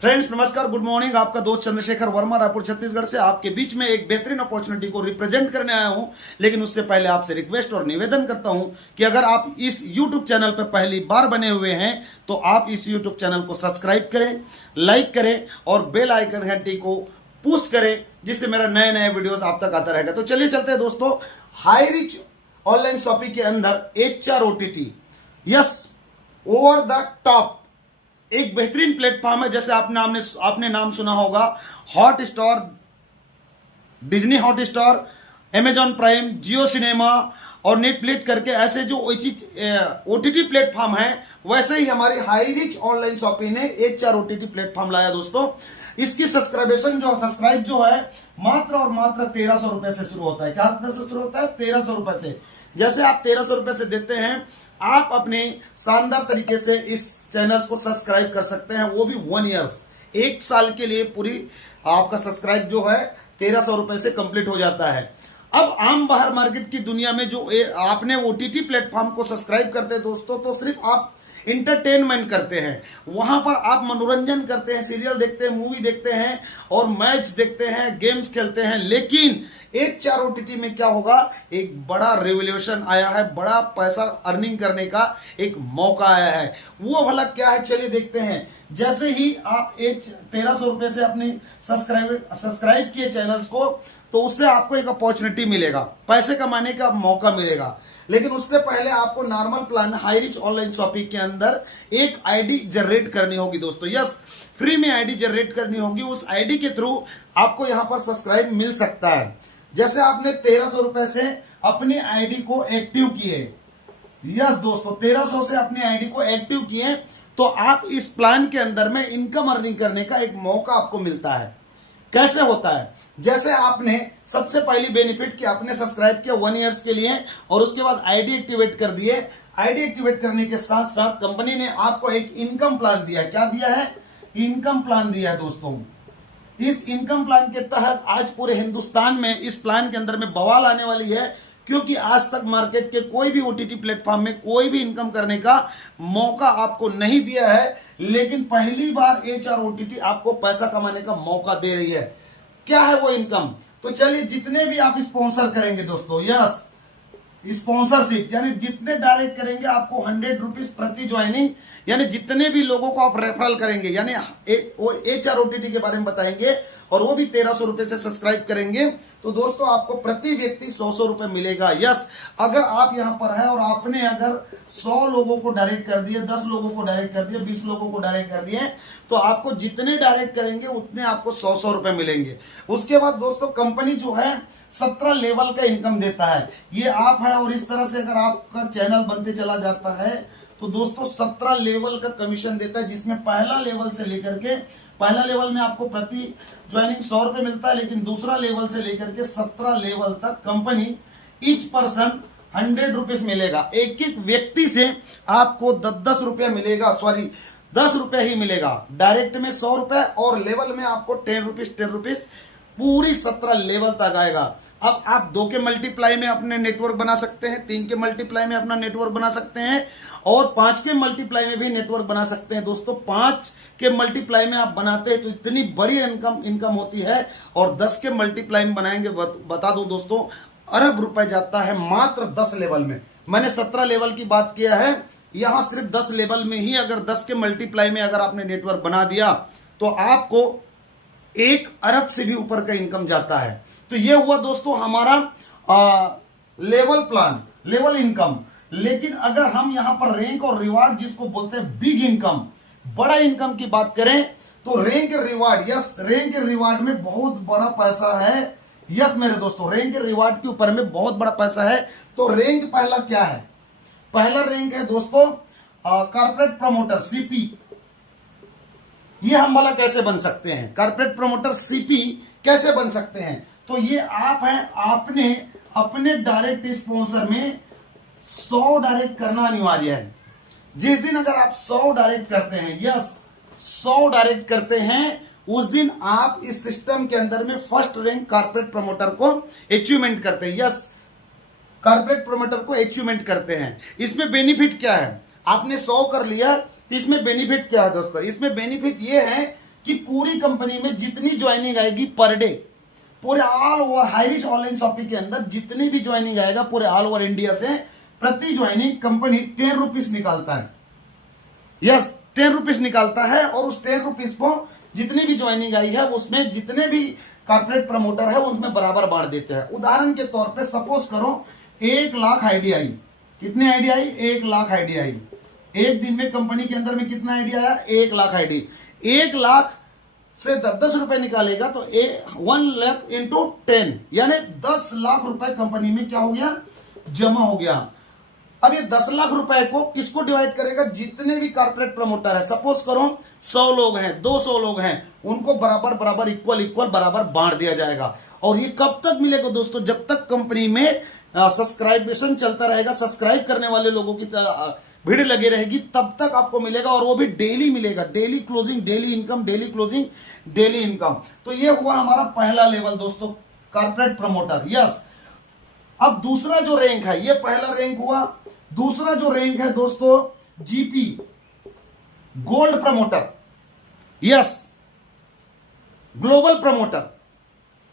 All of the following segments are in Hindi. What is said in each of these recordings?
फ्रेंड्स नमस्कार, गुड मॉर्निंग। आपका दोस्त चंद्रशेखर वर्मा रायपुर छत्तीसगढ़ से आपके बीच में एक बेहतरीन अपॉर्चुनिटी को रिप्रेजेंट करने आया हूं। लेकिन उससे पहले आपसे रिक्वेस्ट और निवेदन करता हूं कि अगर आप इस YouTube चैनल पर पहली बार बने हुए हैं तो आप इस YouTube चैनल को सब्सक्राइब करें, लाइक करें और बेल आइकन घंटी को पुश करें, जिससे मेरा नए नए वीडियोस आप तक आता रहेगा। तो चलिए चलते हैं दोस्तों। हाई रिच ऑनलाइन शॉपिंग के अंदर HR OTT, yes, over the top एक बेहतरीन प्लेटफॉर्म है। जैसे आपने नाम सुना होगा Hotstar, Disney Hotstar, Amazon Prime, Jio Cinema और नेटफ्लिक्स करके ऐसे जो OTT प्लेटफॉर्म है, वैसे ही हमारी हाई रिच ऑनलाइन शॉपिंग ने HR OTT प्लेटफॉर्म लाया दोस्तों। इसकी सब्सक्राइब जो है मात्र और मात्र 1300 रुपए से शुरू होता है। क्या से शुरू होता है? 1300 रुपए से। जैसे आप 1300 रुपए से देते हैं, आप अपने शानदार तरीके से इस चैनल को सब्सक्राइब कर सकते हैं, वो भी 1 ईयर्स, 1 साल के लिए पूरी आपका सब्सक्राइब जो है 1300 रुपए से कंप्लीट हो जाता है। अब आम बाहर मार्केट की दुनिया में जो आपने OTT प्लेटफॉर्म को सब्सक्राइब करते हैं दोस्तों, तो सिर्फ आप इंटरटेनमेंट करते हैं, वहां पर आप मनोरंजन करते हैं, सीरियल देखते हैं, मूवी देखते हैं और मैच देखते हैं, गेम्स खेलते हैं। लेकिन HR OTT में क्या होगा? एक बड़ा रेवोल्यूशन आया है, बड़ा पैसा अर्निंग करने का एक मौका आया है। वो भला क्या है, चलिए देखते हैं। जैसे ही आप 1300 रुपए से अपनी सब्सक्राइब किए चैनल्स को, तो उससे आपको एक अपॉर्चुनिटी मिलेगा, पैसे कमाने का मौका मिलेगा। लेकिन उससे पहले आपको normal plan high rich online shopping के अंदर एक आईडी जनरेट करनी होगी दोस्तों। यस, फ्री में आईडी जनरेट करनी होगी। उस आईडी के थ्रू आपको यहां पर सब्सक्राइब मिल सकता है। जैसे आपने 1300 रुपए से अपनी आईडी को एक्टिव किए, यस दोस्तों, 1300 से अपनी आईडी को एक्टिव किए, तो आप इस प्लान के अंदर में इनकम अर्निंग करने का एक मौका आपको मिलता है। कैसे होता है? जैसे आपने सबसे पहली बेनिफिट कि आपने सब्सक्राइब किया 1 ईयर्स के लिए और उसके बाद आईडी एक्टिवेट कर दिए। आईडी एक्टिवेट करने के साथ साथ कंपनी ने आपको एक इनकम प्लान दिया। क्या दिया है? इनकम प्लान दिया है दोस्तों। इस इनकम प्लान के तहत आज पूरे हिंदुस्तान में इस प्लान के अंदर में बवाल आने वाली है, क्योंकि आज तक मार्केट के कोई भी OTT प्लेटफॉर्म में कोई भी इनकम करने का मौका आपको नहीं दिया है। लेकिन पहली बार HR OTT आपको पैसा कमाने का मौका दे रही है। क्या है वो इनकम? तो चलिए, जितने भी आप स्पॉन्सर करेंगे दोस्तों, यस, स्पॉन्सरशिप यानी जितने डायरेक्ट करेंगे आपको 100 रुपीज प्रति ज्वाइनिंग, यानी जितने भी लोगों को आप रेफरल करेंगे, यानी वो HR OTT के बारे में बताएंगे और वो भी 1300 रुपए से सब्सक्राइब करेंगे, तो दोस्तों आपको प्रति व्यक्ति 100 रुपए मिलेगा। यस, अगर आप यहां पर है और आपने अगर 100 लोगों को डायरेक्ट कर दिए, 10 लोगों को डायरेक्ट कर दिए, 20 लोगों को डायरेक्ट कर दिए, तो आपको जितने डायरेक्ट करेंगे उतने आपको 100 रुपए मिलेंगे। उसके बाद दोस्तों कंपनी जो है 17 लेवल का इनकम देता है। ये आप है और इस तरह से अगर आपका चैनल बनते चला जाता है तो दोस्तों 17 लेवल का कमीशन देता है, जिसमें पहला लेवल में आपको प्रति ज्वाइनिंग 100 रुपए मिलता है। लेकिन दूसरा लेवल से लेकर के 17 लेवल तक कंपनी ईच पर्सन 100 रुपीज मिलेगा। एक एक व्यक्ति से आपको 10 रुपया मिलेगा, 10 रुपए ही मिलेगा। डायरेक्ट में 100 रुपए और लेवल में आपको 10 रुपीज पूरी 17 लेवल तक आएगा। अब आप 2 के मल्टीप्लाई में अपने नेटवर्क बना सकते हैं, 3 के मल्टीप्लाई में अपना नेटवर्क बना सकते हैं और 5 के मल्टीप्लाई में भी नेटवर्क बना सकते हैं दोस्तों। 5 के मल्टीप्लाई में आप बनाते हैं तो इतनी बड़ी इनकम होती है, और 10 के मल्टीप्लाई में बनाएंगे, बता दूं दोस्तों, अरब रुपए जाता है मात्र 10 लेवल में। मैंने 17 लेवल की बात किया है, यहां सिर्फ 10 लेवल में ही अगर 10 के मल्टीप्लाई में अगर आपने नेटवर्क बना दिया तो आपको 1 अरब से भी ऊपर का इनकम जाता है। तो ये हुआ दोस्तों हमारा लेवल प्लान, लेवल इनकम। लेकिन अगर हम यहां पर रैंक और रिवार्ड, जिसको बोलते हैं बिग इनकम, बड़ा इनकम की बात करें, तो rank reward, yes, rank reward में बहुत बड़ा पैसा है। यस मेरे दोस्तों, रैंक रिवार्ड के ऊपर में बहुत बड़ा पैसा है। तो रैंक पहला क्या है? पहला रैंक है दोस्तों कॉर्पोरेट प्रमोटर, CP। ये हम वाला कैसे बन सकते हैं? कॉर्पोरेट प्रमोटर CP कैसे बन सकते हैं? तो ये आप हैं, आपने अपने डायरेक्ट स्पॉन्सर में 100 डायरेक्ट करना अनिवार्य है। जिस दिन अगर आप 100 डायरेक्ट करते हैं, यस, 100 डायरेक्ट करते हैं, उस दिन आप इस सिस्टम के अंदर में फर्स्ट रैंक कॉर्पोरेट प्रमोटर को अचीवमेंट करते हैं। यस, कॉर्पोरेट प्रमोटर को अचीवमेंट करते हैं। इसमें बेनिफिट क्या है? आपने 100 कर लिया, तो इसमें बेनिफिट क्या है दोस्तों? इसमें बेनिफिट ये है कि पूरी कंपनी में जितनी ज्वाइनिंग आएगी पर डे, पूरे all over Highrich online shopping के अंदर जितनी भी ज्वाइनिंग आएगा पूरे ऑल ओवर इंडिया से, प्रति ज्वाइनिंग कंपनी 10 रुपीज निकालता है। यस, 10 रुपीज निकालता है, और उस 10 रुपीज को जितनी भी ज्वाइनिंग आई है उसमें जितने भी कॉर्पोरेट प्रमोटर है उसमें बराबर बांट देते हैं। उदाहरण के तौर पे सपोज करो 1 लाख आईडी आई। कितनी आईडी आई? 1 लाख आईडी आई। एक दिन में कंपनी के अंदर में कितना आईडी आया? 1 लाख आईडी। 1 लाख से 10 रुपए निकालेगा तो 1 लाख इंटू 10 यानी 10 लाख रुपए कंपनी में क्या हो गया? जमा हो गया। अब ये 10 लाख रुपए को किसको डिवाइड करेगा? जितने भी कॉर्पोरेट प्रमोटर है, सपोज करो 100 लोग हैं, 200 लोग हैं, उनको बराबर बराबर इक्वल बराबर बांट दिया जाएगा। और ये कब तक मिलेगा दोस्तों? जब तक कंपनी में सब्सक्राइबेशन चलता रहेगा, सब्सक्राइब करने वाले लोगों की भीड़ लगी रहेगी, तब तक आपको मिलेगा। और वो भी डेली मिलेगा, daily closing, daily income, daily closing, daily income. तो ये हुआ हमारा पहला लेवल दोस्तों, कॉर्पोरेट प्रमोटर। यस, अब दूसरा जो रैंक है, ये पहला रैंक हुआ। दूसरा जो रैंक है दोस्तों, GP, gold promoter. Yes, global promoter.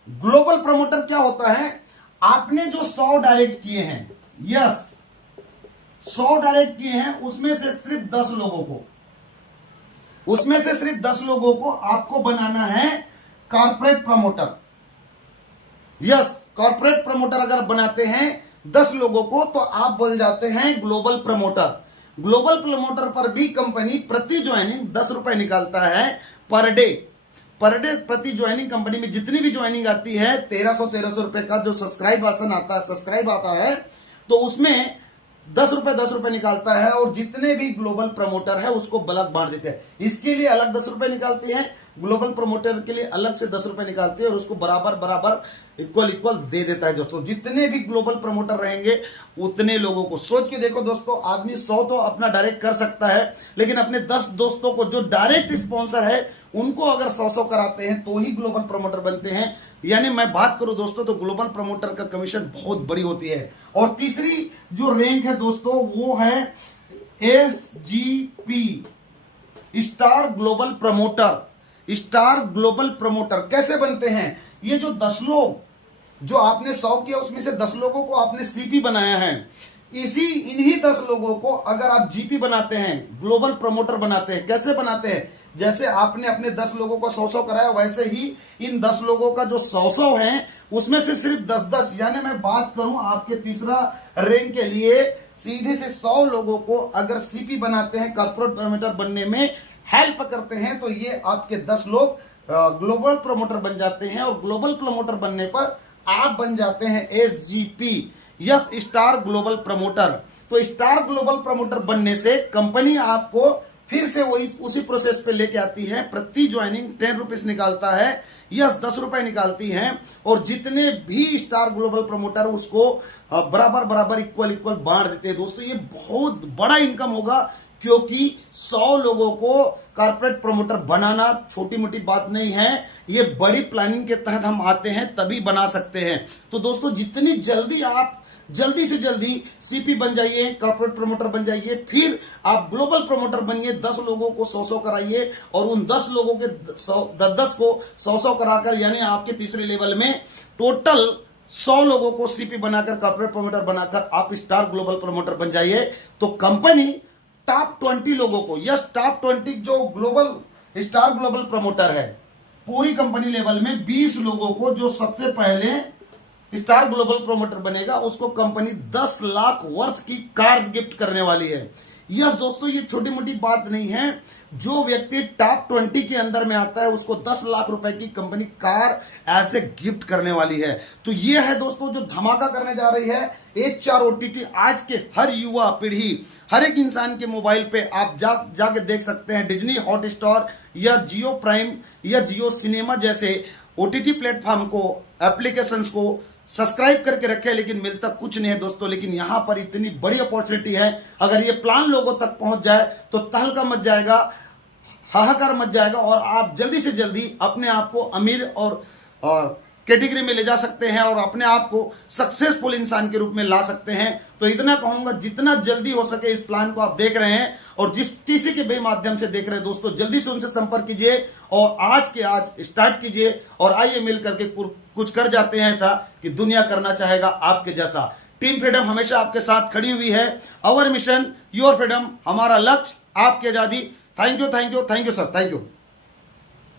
Global promoter क्या होता है? आपने जो 100 डायरेक्ट किए हैं, यस 100 डायरेक्ट किए हैं, उसमें से सिर्फ 10 लोगों को आपको बनाना है corporate promoter. Yes, corporate promoter अगर बनाते हैं 10 लोगों को तो आप बन जाते हैं ग्लोबल प्रमोटर। ग्लोबल प्रमोटर पर भी कंपनी प्रति ज्वाइनिंग 10 रुपए निकालता है पर डे। प्रति ज्वाइनिंग कंपनी में जितनी भी ज्वाइनिंग आती है 1300 रुपए का जो सब्सक्राइब आता है तो उसमें 10 रुपए निकालता है, और जितने भी ग्लोबल प्रमोटर है उसको अलग बांट देते हैं। इसके लिए अलग 10 रुपए निकालते हैं, ग्लोबल प्रमोटर के लिए अलग से 10 रुपए निकालते हैं, और उसको बराबर इक्वल दे देता है दोस्तों। जितने भी ग्लोबल प्रमोटर रहेंगे उतने लोगों को, सोच के देखो दोस्तों, आदमी 100 तो अपना डायरेक्ट कर सकता है, लेकिन अपने 10 दोस्तों को जो डायरेक्ट स्पॉन्सर है उनको अगर 100 कराते हैं तो ही ग्लोबल प्रमोटर बनते हैं। यानी मैं बात करूं दोस्तों तो ग्लोबल प्रमोटर का कमीशन बहुत बड़ी होती है। और तीसरी जो रैंक है दोस्तों वो है SGP, star global promoter. Star global promoter कैसे बनते हैं? ये जो 10 लोग जो आपने 100 किया उसमें से 10 लोगों को आपने CP बनाया है, इन्हीं 10 लोगों को अगर आप GP बनाते हैं, ग्लोबल प्रमोटर बनाते हैं। कैसे बनाते हैं? जैसे आपने अपने 10 लोगों को 100 कराया, वैसे ही इन 10 लोगों का जो 100 है उसमें से सिर्फ 10 यानी मैं बात करूं आपके तीसरा रैंक के लिए, सीधे से 100 लोगों को अगर CP बनाते हैं, कॉर्पोरेट प्रमोटर बनने में हेल्प करते हैं, तो ये आपके 10 लोग ग्लोबल प्रमोटर बन जाते हैं। और ग्लोबल प्रमोटर बनने पर आप बन जाते हैं SGP, yes star global promoter. तो स्टार ग्लोबल प्रमोटर बनने से कंपनी आपको फिर से वही उसी प्रोसेस पे लेके आती है। प्रति ज्वाइनिंग 10 रुपीज निकालता है, यस 10 रुपए निकालती है, और जितने भी स्टार ग्लोबल प्रमोटर उसको बराबर इक्वल बांट देते हैं। दोस्तों ये बहुत बड़ा इनकम होगा, क्योंकि 100 लोगों को कॉर्पोरेट प्रमोटर बनाना छोटी मोटी बात नहीं है। ये बड़ी प्लानिंग के तहत हम आते हैं तभी बना सकते हैं। तो दोस्तों जितनी जल्दी आप जल्दी से जल्दी CP बन जाइए, कॉर्पोरेट प्रमोटर बन जाइए, फिर आप ग्लोबल प्रमोटर बनिए, 10 लोगों को 100 कराइए, और उन 10 लोगों के 10 को 100 कराकर, यानी आपके तीसरे लेवल में टोटल 100 लोगों को CP बनाकर, कॉर्पोरेट प्रमोटर बनाकर आप स्टार ग्लोबल प्रमोटर बन जाइए। तो कंपनी टॉप 20 लोगों को, यस टॉप 20 जो ग्लोबल स्टार ग्लोबल प्रमोटर है, पूरी कंपनी लेवल में 20 लोगों को जो सबसे पहले स्टार ग्लोबल प्रमोटर बनेगा उसको कंपनी 10 लाख वर्थ की कार गिफ्ट करने वाली है। यस दोस्तों ये छोटी मोटी बात नहीं है। जो व्यक्ति टॉप 20 के अंदर में आता है उसको 10 लाख रुपए की कंपनी कार ऐसे गिफ्ट करने वाली है। तो ये है दोस्तों जो धमाका करने जा रही है HR OTT। आज के हर युवा पीढ़ी, हर एक इंसान के मोबाइल पे आप जाके देख सकते हैं। डिज्नी हॉटस्टार या जियो प्राइम या जियो सिनेमा जैसे OTT प्लेटफॉर्म को, एप्लीकेशंस को सब्सक्राइब करके रखे, लेकिन मिलता कुछ नहीं है दोस्तों। लेकिन यहां पर इतनी बड़ी अपॉर्चुनिटी है, अगर ये प्लान लोगों तक पहुंच जाए तो तहलका मच जाएगा, हाहाकार मच जाएगा, और आप जल्दी से जल्दी अपने आप को अमीर और कैटेगरी में ले जा सकते हैं और अपने आप को सक्सेसफुल इंसान के रूप में ला सकते हैं। तो इतना कहूंगा, जितना जल्दी हो सके इस प्लान को आप देख रहे हैं और जिस किसी के भी माध्यम से देख रहे हैं दोस्तों, जल्दी से उनसे संपर्क कीजिए और आज के आज स्टार्ट कीजिए और आइए मिल करके कुछ कर जाते हैं ऐसा कि दुनिया करना चाहेगा आपके जैसा। टीम फ्रीडम हमेशा आपके साथ खड़ी हुई है। अवर मिशन योर फ्रीडम, हमारा लक्ष्य आपकी आजादी। Thank you sir, thank you.